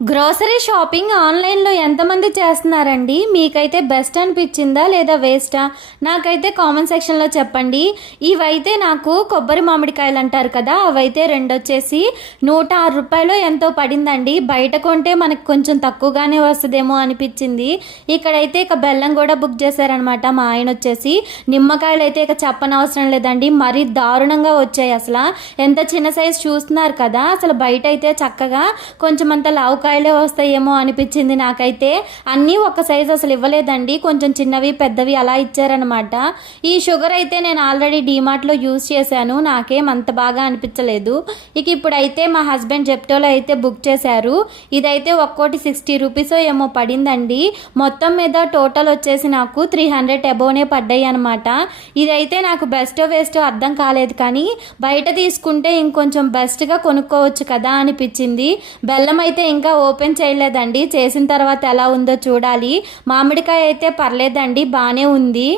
Grocery shopping ఆన్లైన్లో ఎంతమంది చేస్తున్నారండి? మీకైతే బెస్ట్ అనిపించిందా లేదా వేస్టా? నాకైతే కామెంట్ సెక్షన్లో చెప్పండి. ఇవైతే నాకు కొబ్బరి మామిడికాయలు అంటారు కదా, అవైతే రెండు వచ్చేసి 106 రూపాయలు ఎంతో పడిందండి. బయట కొంటే మనకు కొంచెం తక్కువగానే వస్తుందేమో అనిపించింది. ఇక్కడైతే ఇక బెల్లం కూడా బుక్ చేశారనమాట మా ఆయన వచ్చేసి. నిమ్మకాయలు అయితే ఇక చెప్పనవసరం లేదండి, మరీ దారుణంగా వచ్చాయి. అసలు ఎంత చిన్న సైజు చూస్తున్నారు కదా, అసలు బయట అయితే చక్కగా కొంచెం అంత లావు కాయలే వస్తాయేమో అనిపించింది నాకైతే. అన్నీ ఒక సైజు అసలు ఇవ్వలేదండి, కొంచెం చిన్నవి పెద్దవి అలా ఇచ్చారనమాట. ఈ షుగర్ అయితే నేను ఆల్రెడీ డీమార్ట్లో యూజ్ చేశాను, నాకేం అంత బాగా అనిపించలేదు. ఇక ఇప్పుడైతే మా హస్బెండ్ జెప్టోలో అయితే బుక్ చేశారు. ఇదైతే ఒక్కోటి 60 రూపీసో ఏమో పడిందండి. మొత్తం మీద టోటల్ వచ్చేసి నాకు 300 అబోనే పడ్డాయి అనమాట. ఇదైతే నాకు బెస్టో వేస్టో అర్థం కాలేదు, కానీ బయట తీసుకుంటే ఇంకొంచెం బెస్ట్గా కొనుక్కోవచ్చు కదా అనిపించింది. బెల్లం అయితే ఇంకా ఓపెన్ చేయలేదండి, చేసిన తర్వాత ఎలా ఉందో చూడాలి. మామిడికాయ అయితే పర్లేదండి, బాగానే ఉంది.